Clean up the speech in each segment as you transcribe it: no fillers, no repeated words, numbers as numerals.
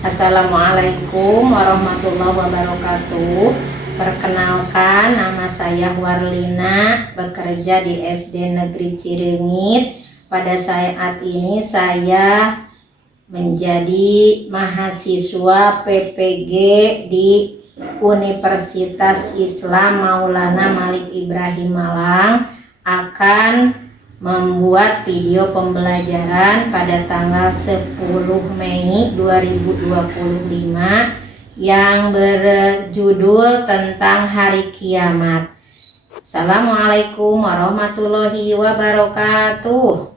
Assalamualaikum warahmatullahi wabarakatuh. Perkenalkan, nama saya Warlina, bekerja di SD Negeri Cireungit. Pada saat ini saya menjadi mahasiswa PPG di Universitas Islam Maulana Malik Ibrahim Malang, akan membuat video pembelajaran pada tanggal 10 Mei 2025 yang berjudul tentang hari kiamat. Assalamualaikum warahmatullahi wabarakatuh.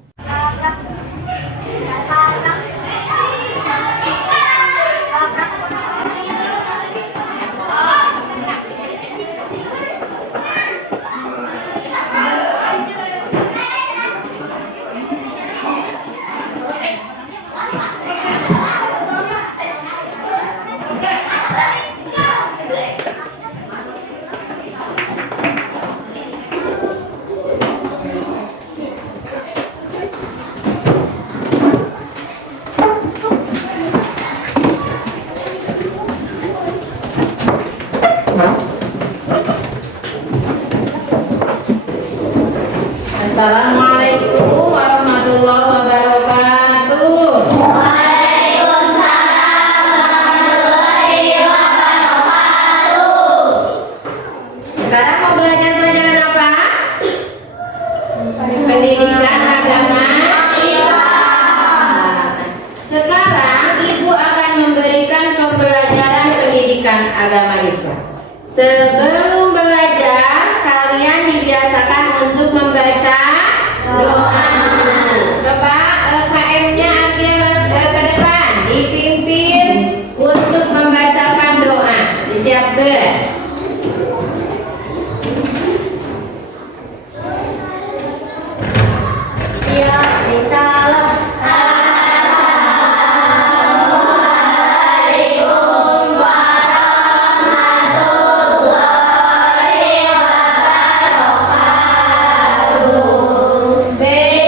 Assalamualaikum warahmatullahi wabarakatuh. Waalaikumsalam warahmatullahi wabarakatuh. Sekarang mau belajar pelajaran apa? Pendidikan agama Islam. Sekarang Ibu akan memberikan pembelajaran pendidikan agama Islam. Sebelum belajar, kalian dibiasakan untuk membaca doa dulu. Coba KM-nya Agnes ke depan, dipimpin untuk membacakan doa. Disiapkan. Siap, risalah. Assalamualaikum warahmatullahi wabarakatuh.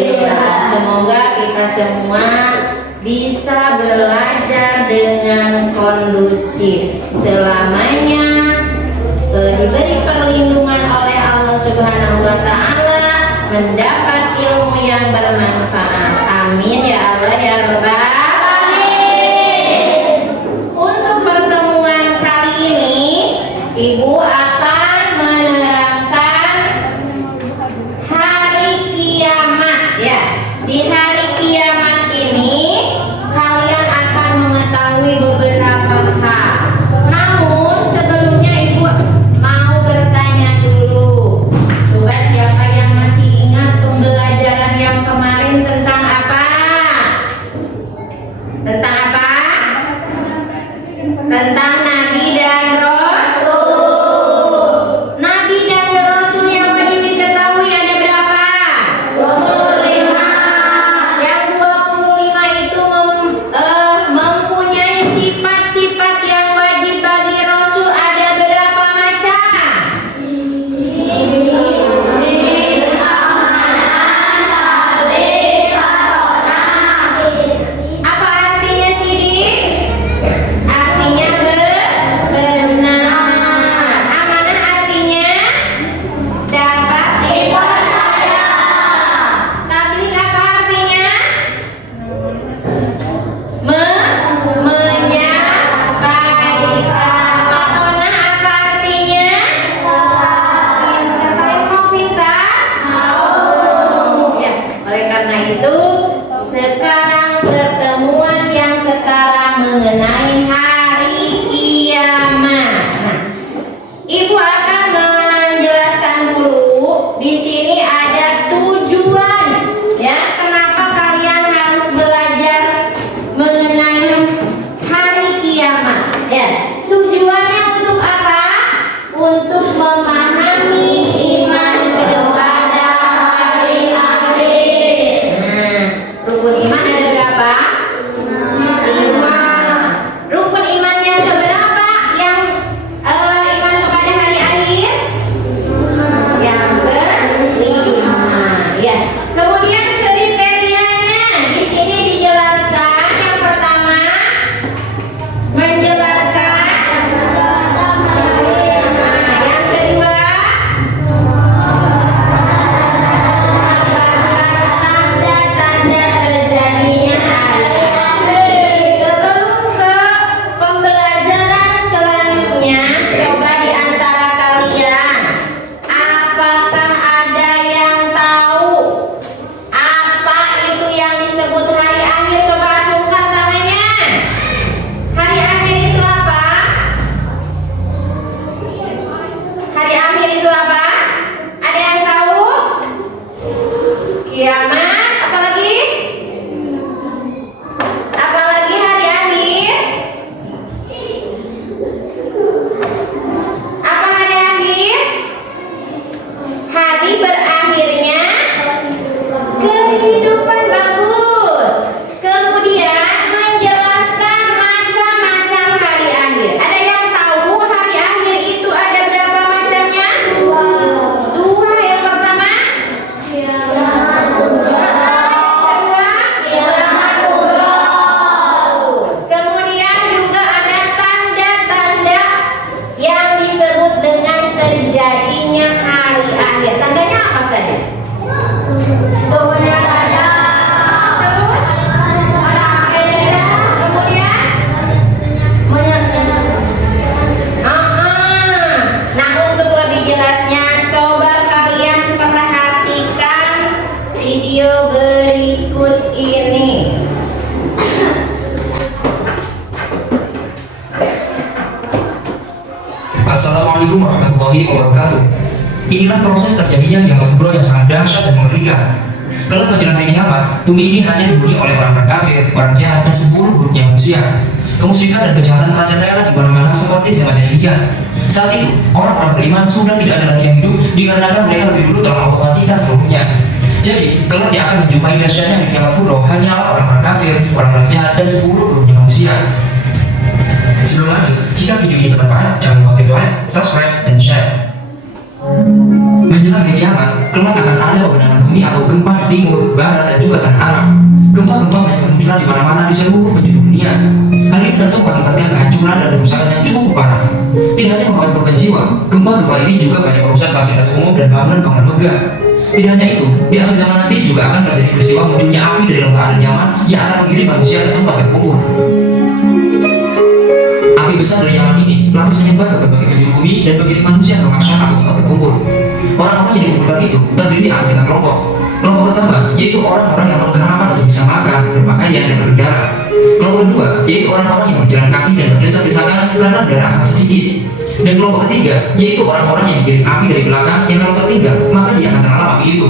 Alhamdulillah. Semoga kita semua bisa belajar dengan kondusif. Selamanya diberi perlindungan oleh Allah Subhanahu wa Ta'ala, mendapat ilmu yang bermanfaat. Amin ya Allah ya Rabbal Alamin. Untuk pertemuan kali ini, Ibu akan menerangkan hari kiamat ya. Di hari kiamat ini kalian akan mengetahui beberapa hal. Namun sebelumnya Ibu mau bertanya dulu. Coba siapa yang masih ingat pembelajaran yang kemarin tentang apa? Tentang apa? Tentang Nabi dan Rasul. Nabi dan Rasul yang wajib diketahui ada berapa? 25. Yang 25 itu mempunyai sifat-sifat yang wajib bagi Rasul ada berapa macam? Apa artinya sidik? Artinya benar. Amanah artinya dapat dipercaya. Tabligh apa artinya? Menyampaikan. Matonah apa artinya? Mau pintar? Ya, oleh karena itu sekarang pertemuan yang sekarang mengenai hari kiamat. Nah, Ibu akan menjelaskan dulu. Di sini ada tujuan, ya. Kenapa kalian harus belajar mengenai hari kiamat? Ya, tujuannya untuk apa? Untuk memahami iman kepada hari akhir. Nah, rukun iman ada berapa? 5. Rukun imannya seberapa yang iman kepada hari akhir? Yang kelima. Ya. Kemudian kriterianya di sini dijelaskan. Yang pertama menjelaskan. Nah, yang kedua tanda-tanda terjadinya hari akhir. Sebelum ke pembelajaran selanjutnya, coba di antara kalian, apakah ada yang tahu apa itu yang disebut hari akhir? Coba acungkan tangannya. Hari akhir itu apa? Hari akhir itu apa? Ada yang tahu? Kiamat, apalagi? Apalagi hari akhir? Apa hari akhir? Hari berakhirnya kehidupan. Bagus. Kemudian menjelaskan macam-macam hari akhir. Ada yang tahu hari akhir itu ada berapa macamnya? 2. Yang pertama? Kemudian juga ada tanda-tanda yang disebut dengan terjadinya hari akhir. Tandanya apa saja? Terus? Kemudian? Nah, untuk lebih jelasnya coba kalian perhatikan video berikut ini. Assalamualaikum warahmatullahi wabarakatuh. Inilah proses terjadinya kiamat kubra yang sangat dahsyat dan mengerikan. Kalau menjelang hari kiamat, bumi ini hanya dihuni oleh orang-orang kafir, orang jahat, dan 10 grupnya manusia. Kemusyrikan dan kejahatan merajalela di mana-mana seperti zaman jahiliyah. Saat itu, orang-orang beriman sudah tidak ada lagi yang hidup dikarenakan mereka lebih dulu telah mengobatikan seluruhnya. Jadi, kelak yang akan menjumpai dahsyatnya hari kiamat kubra hanyalah orang-orang kafir, orang-orang jahat, dan 10 grupnya manusia. Sebelum lanjut, jika video ini bermanfaat, jangan lupa like, subscribe, dan share. Menjelang hari kiamat, kelak akan ada pebenangan bumi atau gempa di timur, barat, dan juga tanah Arab. Gempa-gempa banyak bermunculan di mana-mana di seluruh penjuru dunia. Hal ini tentu mengakibatkan kehancuran dan kerusakan yang cukup parah. Tidak hanya memakan korban jiwa, gempa-gempa ini juga banyak merusak fasilitas umum dan bangunan-bangunan megah. Tidak hanya itu, di akhir zaman nanti juga akan terjadi peristiwa munculnya api dari lembah Yaman yang akan mengirim manusia ke tempat berkumpul. Api besar dari Yaman ini lantas menyebar ke berbagai penjuru bumi dan mengirim manusia ke masyarakat atau tempat berkumpul. Orang-orang yang dikumpulkan itu terdiri atas 3 kelompok. Kelompok pertama yaitu orang-orang yang berharapan untuk bisa makan, berpakaian, dan berkendara. Kelompok kedua yaitu orang-orang yang berjalan kaki dan berdesak-desakan karena berdarah sangat sedikit. Dan kelompok ketiga yaitu orang-orang yang dikirim api dari belakang yang kalau tertinggal maka dia akan terlalap api itu.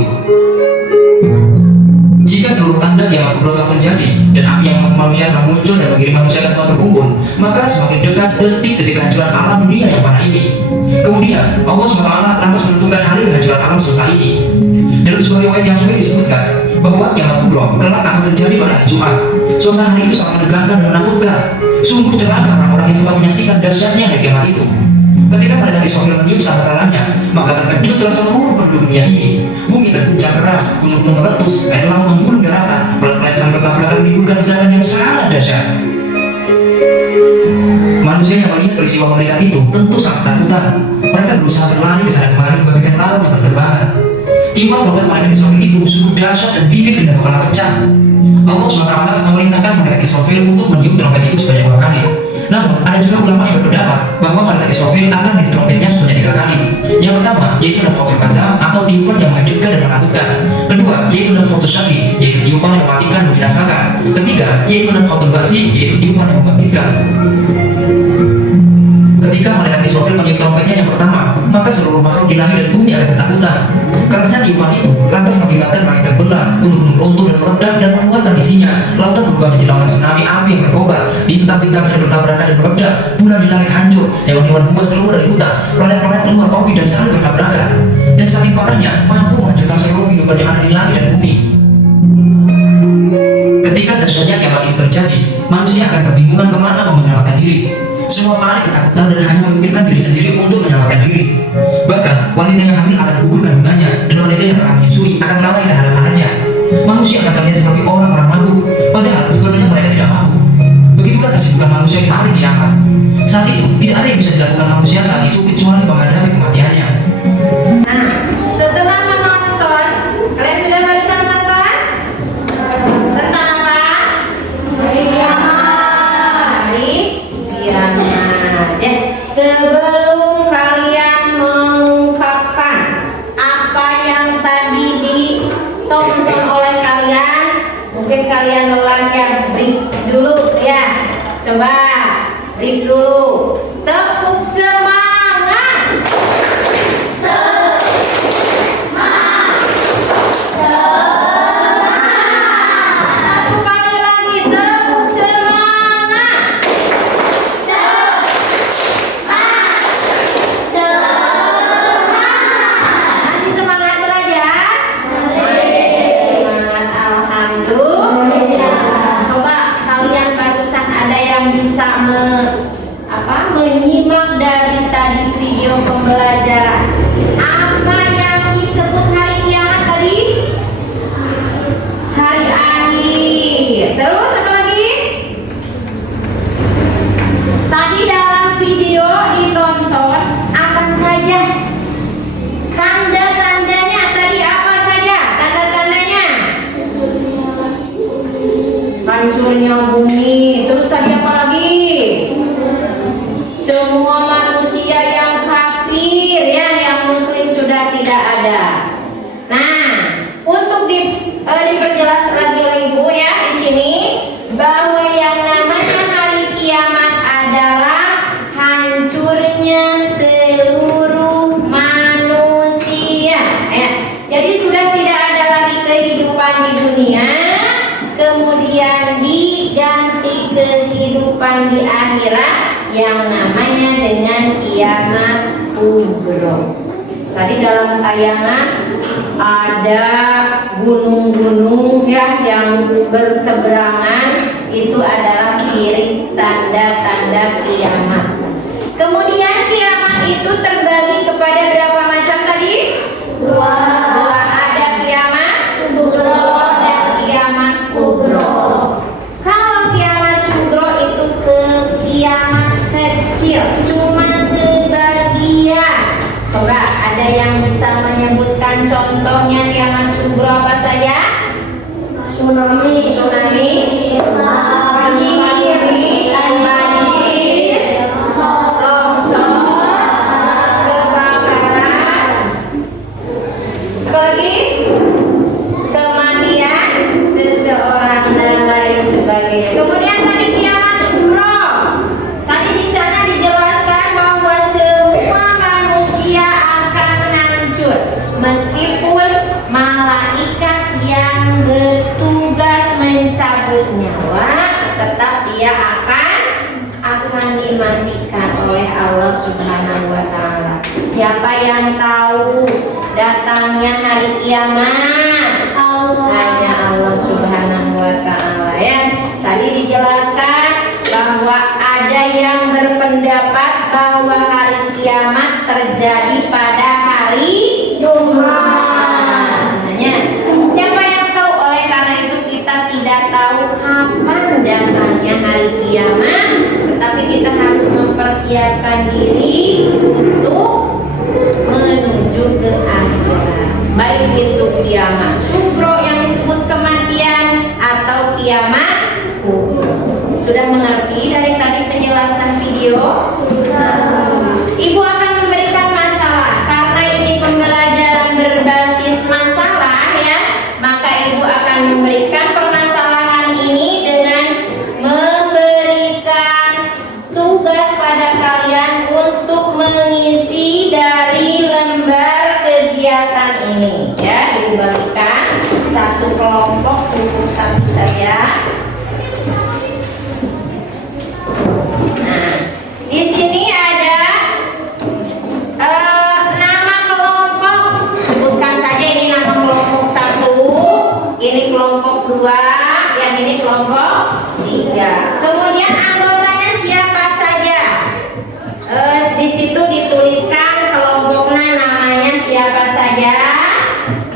Jika seluruh tanda kiamat kubra telah terjadi dan api yang manusia telah muncul dan mengirim manusia ke tempat berkumpul, maka semakin dekat detik kehancuran alam dunia yang fana ini. Kemudian Allah SWT lantas menentukan hari kehancuran alam semesta ini. Dalam sebuah riwayat yang sahih disebutkan bahwa kiamat kubra kelak akan terjadi pada hari Jumat. Suasana hari itu sangat menegangkan dan menakutkan. Sungguh celaka orang-orang yang sempat menyaksikan dahsyatnya hari kiamat itu. Ketika malaikat Israfil meniup sangkalannya, maka terkejutlah seluruh penduduk dunia ini. Bumi terguncang keras, gunung-gunung meletus, air laut menggulung daratan, planet-planet saling bertabrakan menimbulkan ledakan yang sangat dahsyat. Manusia yang melihat peristiwa mengerikan itu tentu sangat takutan. Mereka berusaha berlari ke sana kemari bagaikan lalat yang berterbangan. Timbal trompet malaikat Israfil itu sungguh dahsyat dan bikin gendak kepala pecah. Allah SWT memerintahkan malaikat Israfil untuk meniup trompet itu sebanyak 2 kali. Namun, ada juga ulama yang berpendapat bahwa malaikat Israfil akan meniup trompetnya sebanyak 3 kali. Yang pertama, yaitu nafkhatul faza atau tiupan yang mengejutkan dan menakutkan. Kedua, yaitu nafkhatul syaqi, yaitu tiupan yang mematikan dan membinasakan. Ketiga, yaitu nafkhatul ba'si, yaitu tiupan yang membangkitkan. Ketika malaikat Israfil meniup trompetnya yang pertama, maka seluruh makhluk di langit dan bumi akan ketakutan. Kerasnya tiupan itu lantas mengakibatkan langit terbelah, gunung-gunung runtuh dan meledak dan menguatkan isinya. Lautan berubah menjadi lautan tsunami api yang berkobar, bintang-bintang saling bertabrakan dan meledak, bulan di langit hancur, hewan-hewan buas keluar dari hutan, planet-planet keluar orbit dan saling bertabrakan. Dan saking parahnya mampu menghancurkan seluruh kehidupan yang ada di langit dan bumi. Ketika dahsyatnya kiamat itu terjadi, manusia akan kebingungan kemana mau menyelamatkan diri. Semua panik ketakutan dan hanya memikirkan diri sendiri untuk menyelamatkan diri. Bahkan wanita yang hamil akan gugur kandungannya dan wanita yang telah menyusui akan lalai terhadap anaknya. Manusia akan terlihat seperti orang-orang mabuk, padahal sebenarnya mereka tidak mabuk. Begitulah kesibukan manusia di hari kiamat. Saat itu tidak ada yang bisa dilakukan manusia saat itu kecuali menghadapi kematiannya. Nah, setelah menonton, kalian sudah barusan menonton? Tentang apa? Hari kiamat. Ya, sebelum kalian mengungkapkan apa yang tadi ditonton oleh kalian, mungkin kalian lelah ya, break dulu ya. Coba break dulu. Tepuk semangat. Satu kali lagi, tepuk semangat. Masih semangat belajar? Semangat, alhamdulillah. Coba kalian barusan ada yang bisa menyimak dari tadi video pembelajaran. Apa yang disebut hari kiamat tadi? Hari akhir. Terus apa lagi? Tadi dalam video ditonton apa saja? Tanda-tandanya tadi apa saja? Tanda-tandanya? Hancurnya bumi. Terus tadi apa lagi? Semua manusia yang kafir ya, yang muslim sudah tidak ada. Nah, untuk diperjelas lagi oleh Ibu ya di sini bahwa yang namanya hari kiamat adalah hancurnya seluruh manusia. Ya. Jadi sudah tidak ada lagi kehidupan di dunia, kemudian diganti kehidupan di akhirat yang namanya dengan kiamat kubra. Tadi dalam tayangan ada gunung-gunung ya yang berteberangan, itu adalah ciri tanda-tanda kiamat. Kemudian kiamat itu terbagi kepada berapa macam tadi? Tsunami. Tsunami, Banjir. banjir, longsor, kebakaran, apalagi kematian seseorang dan lain sebagainya. Kemudian tadi kiamat kubro. Tadi di sana dijelaskan bahwa semua manusia akan hancur meskipun malaikat yang bertugas mencabut nyawa tetap dia akan dimatikan oleh Allah Subhanahu wa taala. Siapa yang tahu datangnya hari kiamat? Hanya Allah Subhanahu wa taala ya. Tadi dijelaskan bahwa ada yang berpendapat bahwa hari kiamat terjadi pada hari Jumat. Tanya, siapa yang tahu? Oleh karena itu kita tidak tahu kapan datangnya hari kiamat, tetapi kita harus mempersiapkan diri untuk menuju ke akhirat. Baik itu kiamat sugro yang disebut kematian atau kiamat kubro. Sudah mengerti dari tadi penjelasan video? Ibu akan memberikan masalah karena ini pembelajaran berbasis masalah ya. Maka ibu akan memberikan permasalahan ini dengan memberikan tugas pada kalian untuk mengisi dari lembar kegiatan ini ya. Ibu bagikan satu kelompok, cukup satu saja. Nah, di sini ada nama kelompok. Sebutkan saja ini nama kelompok 1, ini kelompok 2, yang ini kelompok 3. Kemudian anggotanya siapa saja? Di situ dituliskan kelompoknya namanya siapa saja.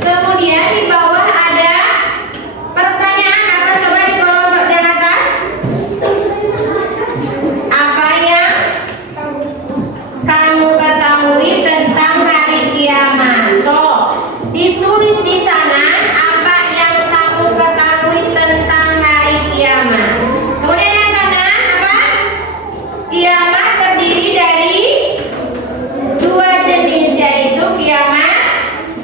Kemudian di bawah ada pertanyaan apa coba di kelompok yang atas? Apa yang kamu ketahui tentang hari kiamat? So, ditulis di sana apa yang kamu ketahui tentang hari kiamat. Kemudian yang kanan apa? Kiamat terdiri dari 2 jenis, yaitu kiamat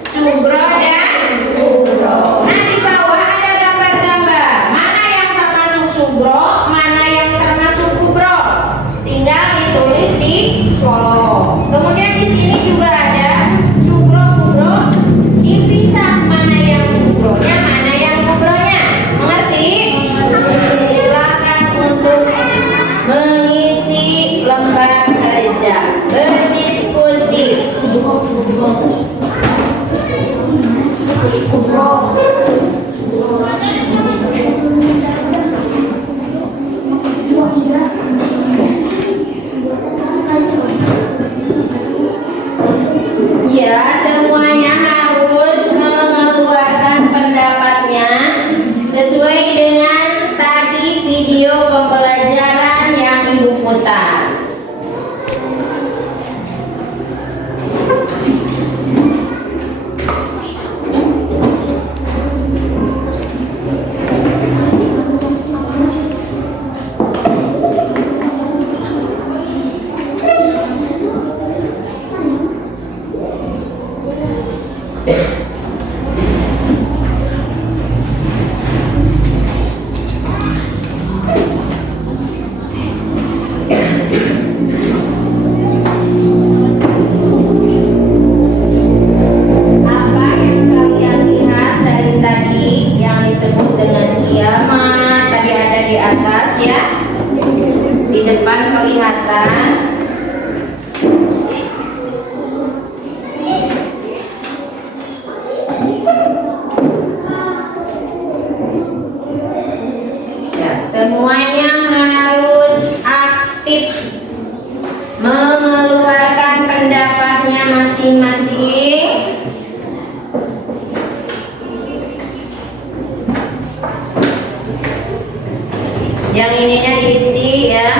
sugro dan kubro. Nah, di bawah ada gambar-gambar. Mana yang termasuk sugro, mana yang termasuk kubro. Tinggal ditulis di kolom. Kemudian di sini juga ada sugro kubro. Dipisah mana yang sugronya, mana yang kubronya. Mengerti? Silakan untuk mengisi lembar kerja, berdiskusi. Ya, semuanya harus mengeluarkan pendapatnya sesuai dengan tadi video pembelajaran yang ibu putar. Apa yang kalian lihat dari tadi yang disebut dengan kiamat? Tadi ada di atas ya, di depan kelihatan. Ya, semuanya harus aktif mengeluarkan pendapatnya masing-masing. Yang ininya diisi ya.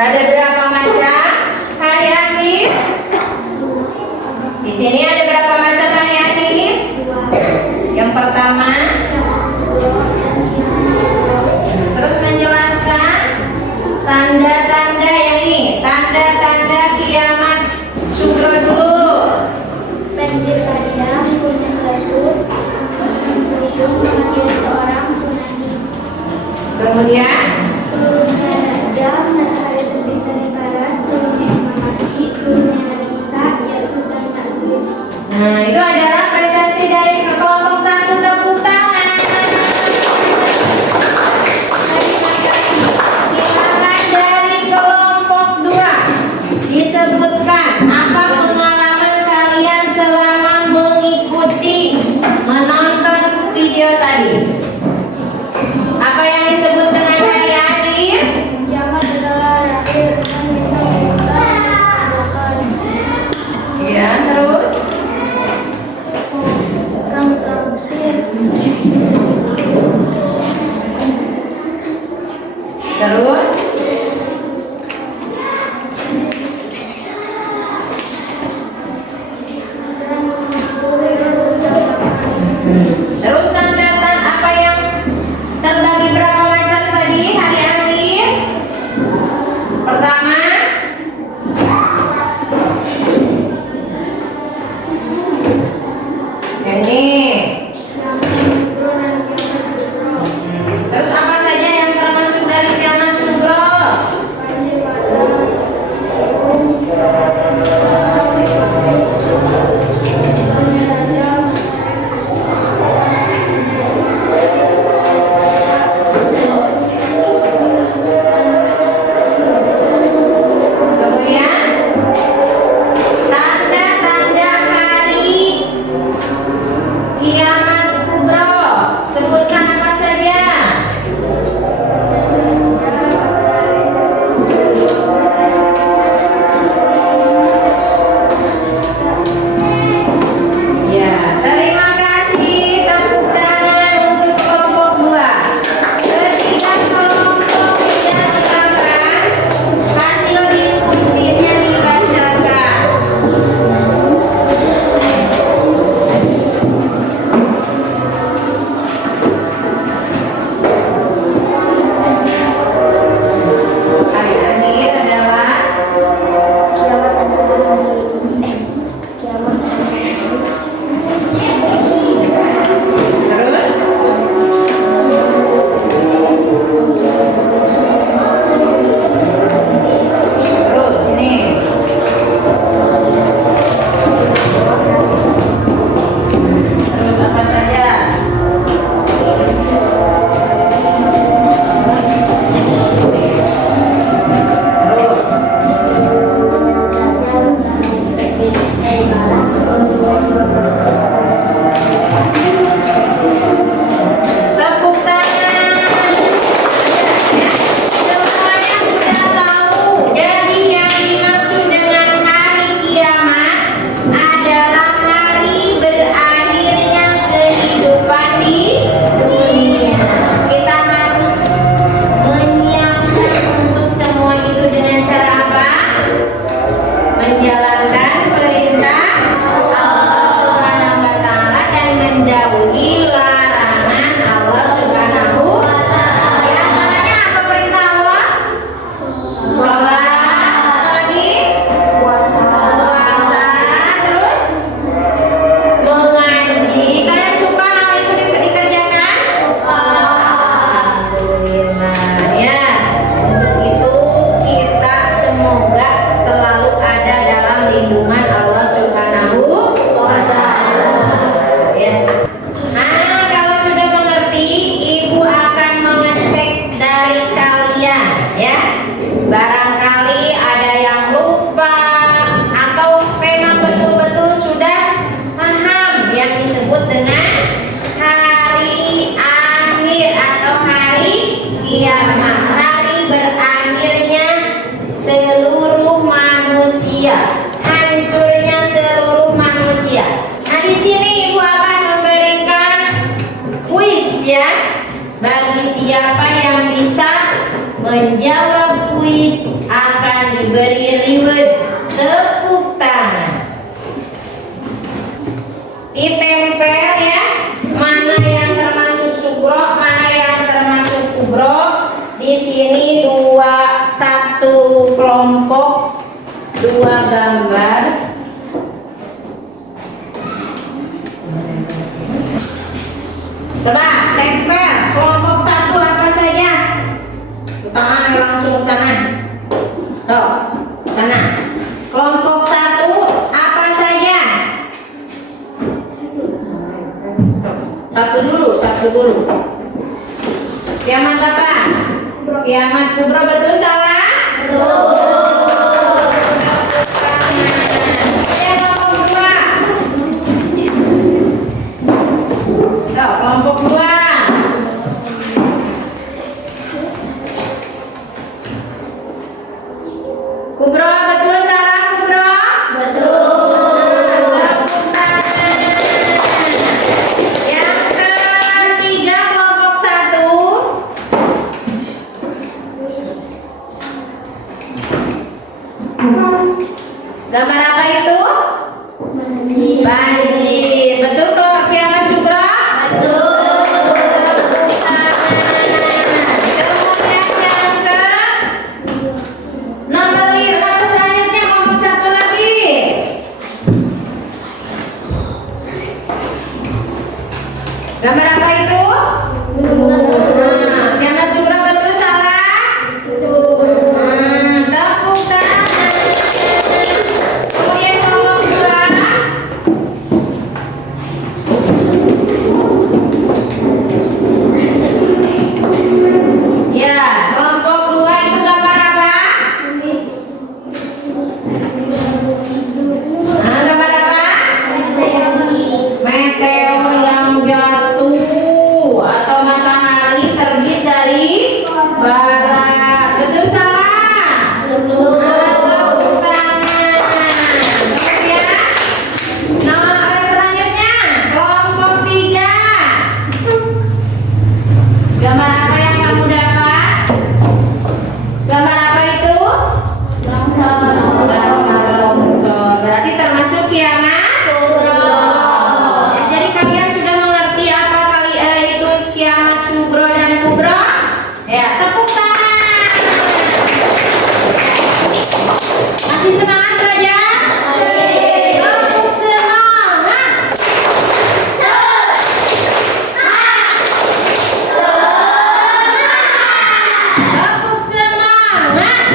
Ada berapa macam hari akhir? Di sini ada berapa macam hari akhir? Yang pertama, terus menjelaskan tanda-tanda yang ini, tanda-tanda kiamat sugro dulu. Banjir padam, gunung meletus, hidung memanggil seorang tsunami. Kemudian Turunnya Dajjal, matahari terbit dari barat, turunnya Imam Mahdi, turunnya Nabi Isa, Ya'juj Ma'juj. nah, itu adalah prestasi dari kelompok 1. Tepuk tangan. Terima kasih. Silakan dari kelompok 2 disebutkan apa pengalaman kalian selama mengikuti menonton video tadi. Apa yang disebut dengan hari akhir? Kiamat adalah akhir dan bintang-bintang akan Ya, terus perang kafir. terus terus tanda-tanda apa yang terbagi berapa macam tadi hari akhir? Pertama, yang ini. Terus apa saja yang termasuk dari kiamat sugro? Kemudian tanda-tanda hari kiamat kubro, sebutkan apa saja? Ya, terima kasih. Tepuk tangan untuk kelompok 2. Ketika kelompok tidak sepakat, hasil diskusinya dibacakan. Hari akhir adalah Kiamat adalah kiamat terus terus ini terus apa saja? Terus tepuk tangan. Ya, semuanya sudah tahu. Jadi yang dimaksud dengan hari kiamat adalah hari berakhirnya kehidupan di dunia. Kita harus menyiapkan untuk semua itu dengan cara apa? Menjalankan perintah Allah Subhanahu wa taala dan menjauhi larangan Allah Subhanahu wa taala. Di antaranya apa perintah Allah? Salat, lagi puasa, terus mengaji. Kalian suka hal itu dikerjakan? Alhamdulillah ya. Untuk itu kita semoga selalu ada dalam lindungan Allah Subhanahu wa taala. Ya. Nah, kalau sudah mengerti, Ibu akan mengecek dari kalian ya. Barangkali ada yang lupa atau memang betul-betul sudah paham yang disebut dengan hari akhir atau hari kiamat, hari berakhirnya seluruh manusia, hancurnya seluruh manusia. Nah, di sini Ibu akan memberikan kuis ya. Bagi siapa yang bisa menjawab kuis ditempel ya. Mana yang termasuk sugro, mana yang termasuk kubro. Di sini satu kelompok, 2 gambar. Coba tempel kelompok 1 apa saja? Tangan langsung sana. Tuh, sana. Kelompok 1 apa saja? Satu dulu. Kiamat apa? Kiamat kubro, betul salah? Ya, kelompok 2. Tuh, kelompok 2. Kubro, betul salah kubro? Yang ketiga kelompok 1. Gambar apa itu? Banjir. Betul kalau kiamat sugro? Nomor 5 selanjutnya kelompok 1 lagi. Gambar apa itu? Kiamat sugro, betul salah? Tepuk tangan. Kemudian kelompok 2. Ya, kelompok 2 itu gambar apa? Gambar apa? Meteor yang jatuh atau matahari terbit dari barat. Betul salah? Tepuk tangan. Kemudian nomor selanjutnya kelompok 3. Gambar apa yang kamu dapat? Gambar apa itu? Gambar longsor. Berarti termasuk kiamat sugro. Jadi kalian sudah mengerti apa kali itu kiamat sugro dan kubro? Ya, tepuk tangan. Masih semangat saja? Tepuk semangat. Tepuk semangat.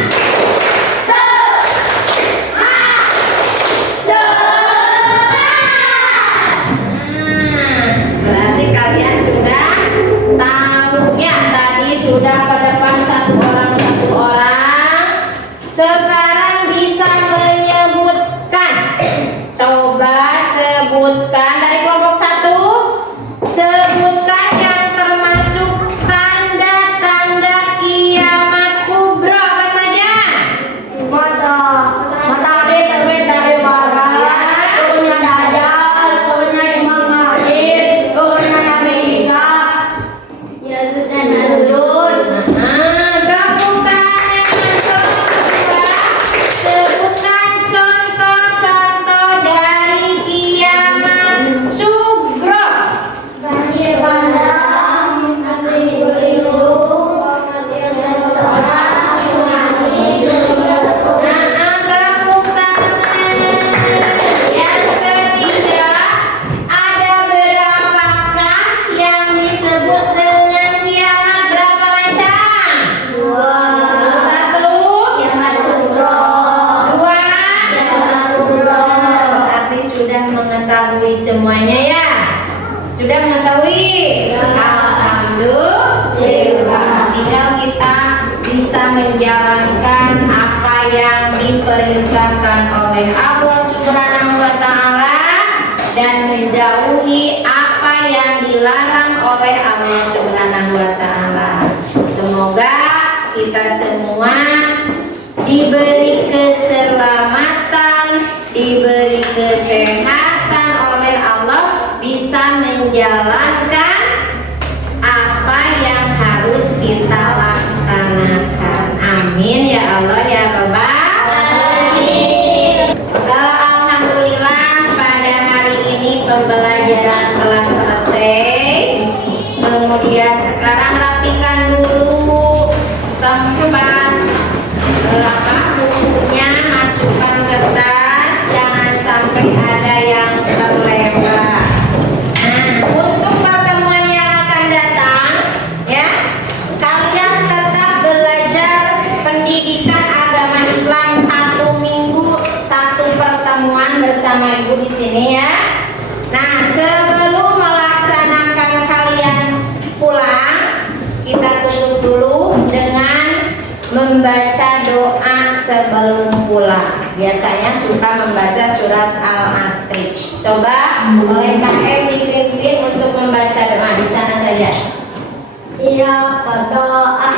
Berarti kalian sudah tahu ya, tadi sudah ke depan satu orang. Sekarang bisa menyebutkan. Coba sebutkan dari kelompok 1. Sebutkan yang termasuk tanda-tanda kiamat kubro apa saja? Matahari terbit dari barat, turunnya Dajjal, turunnya Imam Mahdi, turunnya Nabi Isa, Yesus dan Harun. Tepuk tangan. Sebutkan contoh-contoh dari kiamat sugro. Banjir bandang, negeri berlindung, kematian seseorang, mati, Tepuk tangan. Yang ketiga, ada berapakah yang disebut dengan kiamat? Berapa macam? 1, kiamat sugro, 2. kiamat kubro. Berarti sudah mengetahui semuanya ya? Sudah mengetahui? Alhamdulillah. Tinggal kita bisa menjalankan apa yang diperintahkan oleh Allah Subhanahu wa Ta'ala dan menjauhi apa yang dilarang oleh Allah Subhanahu wa Ta'ala. Semoga kita semua diberi keselamatan, diberi kesehatan oleh Allah, bisa menjalankan apa yang harus kita laksanakan. Amin ya Allah ya Rabbal Alamin. Alhamdulillah pada hari ini pembelajaran sama ibu di sini ya. Nah, sebelum melaksanakan kalian pulang, kita tutup dulu dengan membaca doa sebelum pulang. Biasanya suka membaca surat Al-Asr. Coba oleh KM dipimpin untuk membaca doa di sana saja. Siap berdoa.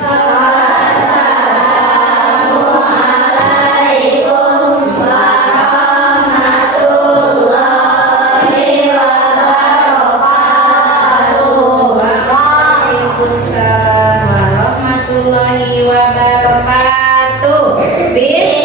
Assalamualaikum warahmatullahi wabarakatuh. Waalaikumsalam warahmatullahi wabarakatuh. Bismillahirrahmanirrahim.